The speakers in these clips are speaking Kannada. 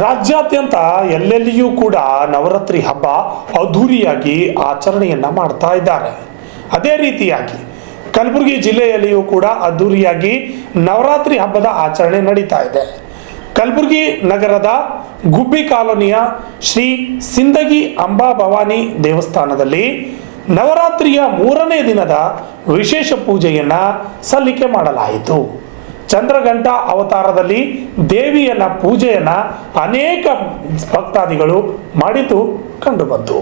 ರಾಜ್ಯಾದ್ಯಂತ ಎಲ್ಲೆಲ್ಲಿಯೂ ಕೂಡ ನವರಾತ್ರಿ ಹಬ್ಬ ಅದ್ಧೂರಿಯಾಗಿ ಆಚರಣೆಯನ್ನ ಮಾಡ್ತಾ ಇದ್ದಾರೆ. ಅದೇ ರೀತಿಯಾಗಿ ಕಲಬುರಗಿ ಜಿಲ್ಲೆಯಲ್ಲಿಯೂ ಕೂಡ ಅದ್ಧೂರಿಯಾಗಿ ನವರಾತ್ರಿ ಹಬ್ಬದ ಆಚರಣೆ ನಡೀತಾ ಇದೆ. ಕಲಬುರಗಿ ನಗರದ ಗುಬ್ಬಿ ಕಾಲೋನಿಯ ಶ್ರೀ ಸಿಂದಗಿ ಅಂಬಾ ಭವಾನಿ ದೇವಸ್ಥಾನದಲ್ಲಿ ನವರಾತ್ರಿಯ 3ನೇ ದಿನದ ವಿಶೇಷ ಪೂಜೆಯನ್ನ ಸಲ್ಲಿಕೆ ಮಾಡಲಾಯಿತು. ಚಂದ್ರಘಂಟ ಅವತಾರದಲ್ಲಿ ದೇವಿಯನ್ನ ಪೂಜೆಯನ್ನ ಅನೇಕ ಭಕ್ತಾದಿಗಳು ಮಾಡಿದ್ದು ಕಂಡುಬಂತು.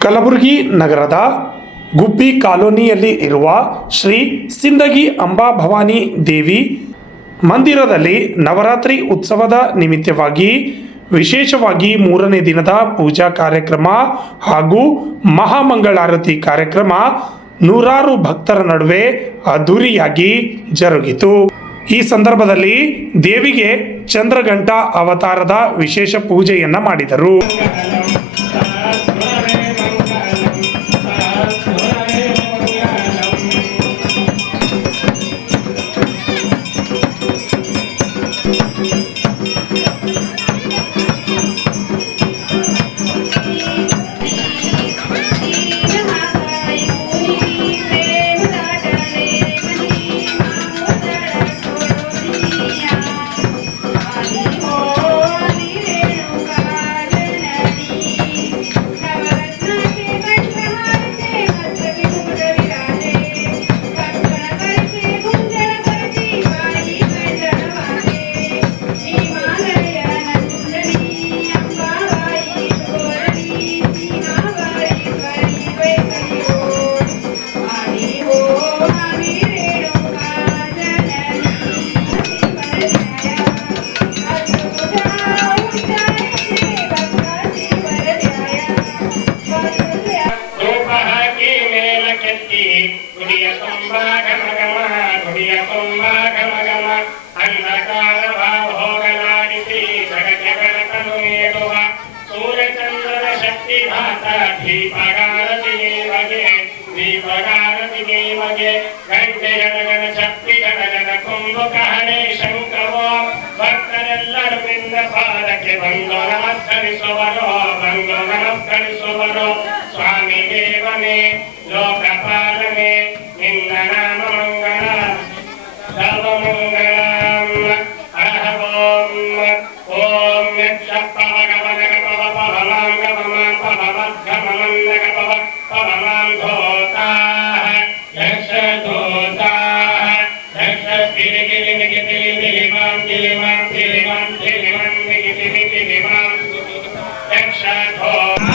ಕಲಬುರಗಿ ನಗರದ ಗುಬ್ಬಿ ಕಾಲೋನಿಯಲ್ಲಿ ಇರುವ ಶ್ರೀ ಸಿಂದಗಿ ಅಂಬಾ ಭವಾನಿ ದೇವಿ ಮಂದಿರದಲ್ಲಿ ನವರಾತ್ರಿ ಉತ್ಸವದ ನಿಮಿತ್ತವಾಗಿ ವಿಶೇಷವಾಗಿ 3ನೇ ದಿನದ ಪೂಜಾ ಕಾರ್ಯಕ್ರಮ ಹಾಗೂ ಮಹಾಮಂಗಳಾರತಿ ಕಾರ್ಯಕ್ರಮ ನೂರಾರು ಭಕ್ತರ ನಡುವೆ ಅದ್ಧೂರಿಯಾಗಿ ಜರುಗಿತು. ಈ ಸಂದರ್ಭದಲ್ಲಿ ದೇವಿಗೆ ಚಂದ್ರಘಂಟ ಅವತಾರದ ವಿಶೇಷ ಪೂಜೆಯನ್ನ ಮಾಡಿದರು. ಸ್ವಾಮಿ ದೇವನೇ ಲೋಕಪಾಲನೆ ನಿನ್ನ ನಾಮ ಮಂಗಳ ಸರ್ವಮಂಗಳಂ ಅರಹಂ ಓಂ ಯಕ್ಷ ಪವಗವನಗ ಪವ ಪವಮಾಂ ಗವಮಾಂ ಪವಮದ್ಗಮನಗ ಪವ ಪವಮಾಂ ಧೋತಾಃ ಯಕ್ಷ ಧೋತಾಃ ಯಕ್ಷ ಗಿರಿಗಿರಿ ನಿಗಿರಿ ನಿಲಿಮಾಂ ಗಿಲಿಮಾಂ ಗಿಲಿಮಾಂ ಗಿಲಿಮಾಂ ನಿಗಿರಿ ನಿಲಿಮಾಂ ಯಕ್ಷ ಧೋತಾಃ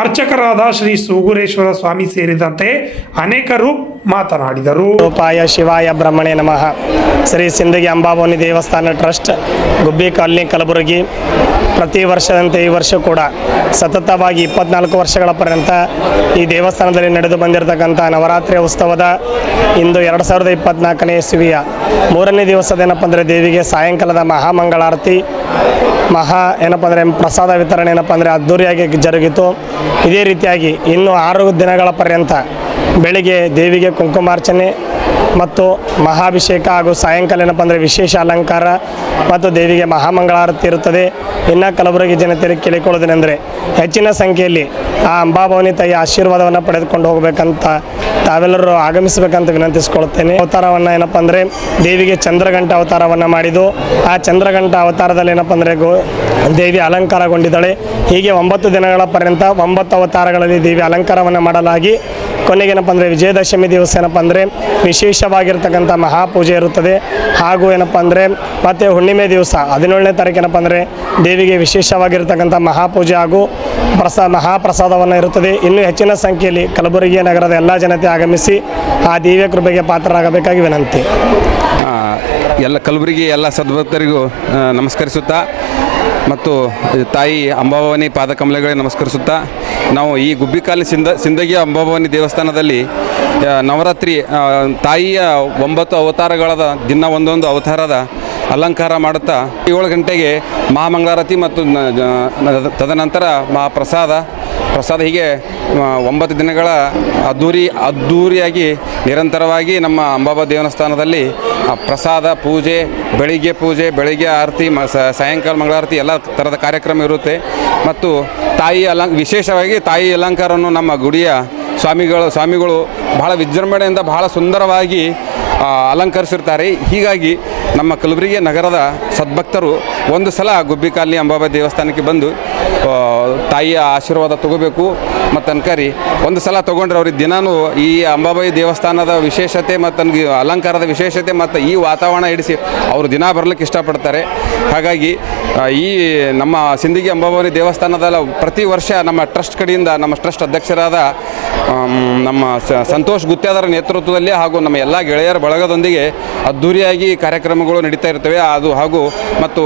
ಅರ್ಚಕರಾದ ಶ್ರೀ ಸೂಗುರೇಶ್ವರ ಸ್ವಾಮಿ ಸೇರಿದಂತೆ ಅನೇಕರು ಮಾತನಾಡಿದರು. ರೂಪಾಯ ಶಿವಾಯ ಬ್ರಹ್ಮಣೇ ನಮಃ. ಶ್ರೀ ಸಿಂದಗಿ ಅಂಬಾಭವಾನಿ ದೇವಸ್ಥಾನ ಟ್ರಸ್ಟ್ ಗುಬ್ಬಿ ಕಾಲನಿ ಕಲಬುರಗಿ ಪ್ರತಿ ವರ್ಷದಂತೆ ಈ ವರ್ಷ ಕೂಡ ಸತತವಾಗಿ 24 ವರ್ಷಗಳ ಪರ್ಯಂತ ಈ ದೇವಸ್ಥಾನದಲ್ಲಿ ನಡೆದು ಬಂದಿರತಕ್ಕಂಥ ನವರಾತ್ರಿ ಉತ್ಸವದ ಇಂದು 2024ನೇ ಇಸವಿಯ 3ನೇ ದಿವಸದ ಏನಪ್ಪ ಅಂದರೆ ದೇವಿಗೆ ಸಾಯಂಕಾಲದ ಮಹಾಮಂಗಳಾರತಿ ಏನಪ್ಪ ಅಂದರೆ ಪ್ರಸಾದ ವಿತರಣೆ ಏನಪ್ಪ ಅಂದರೆ ಅದ್ಧೂರಿಯಾಗಿ ಜರುಗಿತು. ಇದೇ ರೀತಿಯಾಗಿ ಇನ್ನು 6 ದಿನಗಳ ಪರ್ಯಂತ ಬೆಳಿಗ್ಗೆ ದೇವಿಗೆ ಕುಂಕುಮಾರ್ಚನೆ ಮತ್ತು ಮಹಾಭಿಷೇಕ ಹಾಗೂ ಸಾಯಂಕಾಲ ಏನಪ್ಪ ಅಂದರೆ ವಿಶೇಷ ಅಲಂಕಾರ ಮತ್ತು ದೇವಿಗೆ ಮಹಾಮಂಗಳಾರತಿ ಇರುತ್ತದೆ. ಇನ್ನು ಕಲಬುರಗಿ ಜನತೆಗೆ ಕೇಳಿಕೊಳ್ಳೋದೇನೆಂದರೆ ಹೆಚ್ಚಿನ ಸಂಖ್ಯೆಯಲ್ಲಿ ಆ ಅಂಬಾಭವಾನಿ ತಾಯಿಯ ಆಶೀರ್ವಾದವನ್ನು ಪಡೆದುಕೊಂಡು ಹೋಗಬೇಕಂತ ತಾವೆಲ್ಲರೂ ಆಗಮಿಸಬೇಕಂತ ವಿನಂತಿಸಿಕೊಳ್ಳುತ್ತೇನೆ. ಅವತಾರವನ್ನು ಏನಪ್ಪ ಅಂದರೆ ದೇವಿಗೆ ಚಂದ್ರಘಂಟ ಅವತಾರವನ್ನು ಮಾಡಿದ್ದು, ಆ ಚಂದ್ರಘಂಟ ಅವತಾರದಲ್ಲಿ ಏನಪ್ಪ ಅಂದರೆ ದೇವಿ ಅಲಂಕಾರಗೊಂಡಿದ್ದಾಳೆ. ಹೀಗೆ 9 ದಿನಗಳ ಪರ್ಯಂತ 9 ಅವತಾರಗಳಲ್ಲಿ ದೇವಿ ಅಲಂಕಾರವನ್ನು ಮಾಡಲಾಗಿ ಕೊನೆಗೇನಪ್ಪ ಅಂದರೆ ವಿಜಯದಶಮಿ ದಿವಸ ಏನಪ್ಪ ಅಂದರೆ ವಿಶೇಷವಾಗಿರ್ತಕ್ಕಂಥ ಮಹಾಪೂಜೆ ಇರುತ್ತದೆ. ಹಾಗೂ ಏನಪ್ಪ ಅಂದರೆ ಮತ್ತು ಹುಣ್ಣಿಮೆ ದಿವಸ 17ನೇ ತಾರೀಕು ಏನಪ್ಪ ಅಂದರೆ ದೇವಿಗೆ ವಿಶೇಷವಾಗಿರ್ತಕ್ಕಂಥ ಮಹಾಪೂಜೆ ಹಾಗೂ ಮಹಾಪ್ರಸಾದವನ್ನು ಇರುತ್ತದೆ. ಇನ್ನೂ ಹೆಚ್ಚಿನ ಸಂಖ್ಯೆಯಲ್ಲಿ ಕಲಬುರಗಿ ನಗರದ ಎಲ್ಲ ಜನತೆ ಆಗಮಿಸಿ ಆ ದಿವ್ಯ ಕೃಪೆಗೆ ಪಾತ್ರರಾಗಬೇಕಾಗಿ ವಿನಂತಿ. ಎಲ್ಲ ಕಲಬುರಗಿ ಎಲ್ಲ ಸದ್ಭಕ್ತರಿಗೂ ನಮಸ್ಕರಿಸುತ್ತಾ ಮತ್ತು ತಾಯಿ ಅಂಬಾಭವಾನಿ ಪಾದಕಮಲಗಳಿಗೆ ನಮಸ್ಕರಿಸುತ್ತಾ ನಾವು ಈ ಗುಬ್ಬಿಕಾಲಿ ಸಿಂದಗಿ ಅಂಬಾಭವಾನಿ ದೇವಸ್ಥಾನದಲ್ಲಿ ನವರಾತ್ರಿ ತಾಯಿಯ 9 ಅವತಾರಗಳದ ದಿನ ಒಂದೊಂದು ಅವತಾರದ ಅಲಂಕಾರ ಮಾಡುತ್ತಾ 7 ಗಂಟೆಗೆ ಮಹಾಮಂಗಳಾರತಿ ಮತ್ತು ತದನಂತರ ಮಹಾಪ್ರಸಾದ ಹೀಗೆ 9 ದಿನಗಳ ಅದ್ಧೂರಿಯಾಗಿ ನಿರಂತರವಾಗಿ ನಮ್ಮ ಅಂಬಾಬಾ ದೇವಸ್ಥಾನದಲ್ಲಿ ಪ್ರಸಾದ ಪೂಜೆ, ಬೆಳಿಗ್ಗೆ ಆರತಿ, ಸಾಯಂಕಾಲ ಮಂಗಳಾರತಿ ಎಲ್ಲ ಥರದ ಕಾರ್ಯಕ್ರಮ ಇರುತ್ತೆ. ಮತ್ತು ವಿಶೇಷವಾಗಿ ತಾಯಿ ಅಲಂಕಾರವನ್ನು ನಮ್ಮ ಗುಡಿಯ ಸ್ವಾಮಿಗಳು ಬಹಳ ವಿಜೃಂಭಣೆಯಿಂದ ಬಹಳ ಸುಂದರವಾಗಿ ಅಲಂಕರಿಸಿರ್ತಾರೆ. ಹೀಗಾಗಿ ನಮ್ಮ ಕಲಬುರಗಿ ನಗರದ ಸದ್ಭಕ್ತರು ಒಂದು ಸಲ ಗುಬ್ಬಿಕಾಲನಿ ಅಂಬಾಬಾ ದೇವಸ್ಥಾನಕ್ಕೆ ಬಂದು ತಾಯಿಯ ಆಶೀರ್ವಾದ ತಗೋಬೇಕು ಮತ್ತು ಅನ್ಕರಿ ಒಂದು ಸಲ ತೊಗೊಂಡ್ರೆ ಅವ್ರಿಗೆ ದಿನಾನು ಈ ಅಂಬಾಬಾಯಿ ದೇವಸ್ಥಾನದ ವಿಶೇಷತೆ ಮತ್ತು ನನಗೆ ಅಲಂಕಾರದ ವಿಶೇಷತೆ ಮತ್ತು ಈ ವಾತಾವರಣ ಹಿಡಿಸಿ ಅವರು ದಿನ ಬರಲಿಕ್ಕೆ ಇಷ್ಟಪಡ್ತಾರೆ. ಹಾಗಾಗಿ ಈ ನಮ್ಮ ಸಿಂದಗಿ ಅಂಬಾಬಾಯಿ ದೇವಸ್ಥಾನದ ಪ್ರತಿ ವರ್ಷ ನಮ್ಮ ಟ್ರಸ್ಟ್ ಕಡೆಯಿಂದ ನಮ್ಮ ಟ್ರಸ್ಟ್ ಅಧ್ಯಕ್ಷರಾದ ನಮ್ಮ ಸಂತೋಷ್ ಗುತ್ತೇದಾರ ನೇತೃತ್ವದಲ್ಲಿ ಹಾಗೂ ನಮ್ಮ ಎಲ್ಲ ಗೆಳೆಯರ ಬಳಗದೊಂದಿಗೆ ಅದ್ಧೂರಿಯಾಗಿ ಕಾರ್ಯಕ್ರಮಗಳು ನಡೀತಾ ಇರ್ತವೆ. ಹಾಗೂ ಮತ್ತು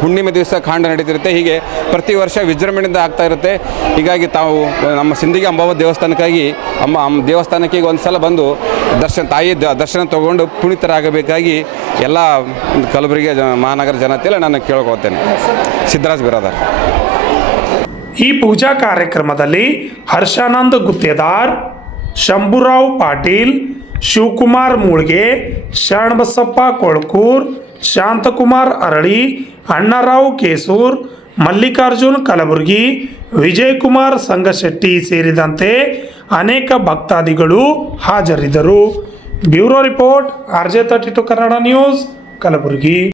ಹುಣ್ಣಿಮೆ ದಿವಸ ಕಾಂಡ ನಡೀತಿರುತ್ತೆ. ಹೀಗೆ ಪ್ರತಿ ವರ್ಷ ವಿಜೃಂಭಣೆಯಿಂದ ಆಗ್ತಾ ಇರುತ್ತೆ. ಹೀಗಾಗಿ ತಾವು ನಮ್ಮ ಸಿಂದಗಿ ಅಂಬಾಬಾ ದೇವಸ್ಥಾನಕ್ಕಾಗಿ ದೇವಸ್ಥಾನಕ್ಕೆ ಒಂದು ಸಲ ಬಂದು ತಾಯಿ ದರ್ಶನ ತಗೊಂಡು ಪುನೀತರಾಗಬೇಕಾಗಿ ಎಲ್ಲ ಕಲಬುರಗಿ ಮಹಾನಗರ ಜನತೆಯಲ್ಲಿ ನಾನು ಕೇಳ್ಕೊಳ್ತೇನೆ. ಸಿದ್ದರಾಜ್ ಬಿರಾದಾರ್. ಈ ಪೂಜಾ ಕಾರ್ಯಕ್ರಮದಲ್ಲಿ ಹರ್ಷಾನಂದ್ ಗುತ್ತೇದಾರ್, ಶಂಭುರಾವ್ ಪಾಟೀಲ್, ಶಿವಕುಮಾರ್ ಮೂಳ್ಗೆ, ಶರಣಬಸಪ್ಪ ಕೊಳ್ಕೂರ್, ಶಾಂತಕುಮಾರ್ ಅರಳಿ, ಅಣ್ಣರಾವ್ ಕೇಸೂರ್, ಮಲ್ಲಿಕಾರ್ಜುನ್ ಕಲಬುರ್ಗಿ, ವಿಜಯಕುಮಾರ್ ಸಂಗಶೆಟ್ಟಿ ಸೇರಿದಂತೆ ಅನೇಕ ಭಕ್ತಾದಿಗಳು ಹಾಜರಿದ್ದರು. Bureau report RJ32 Kannada news, Kalaburagi.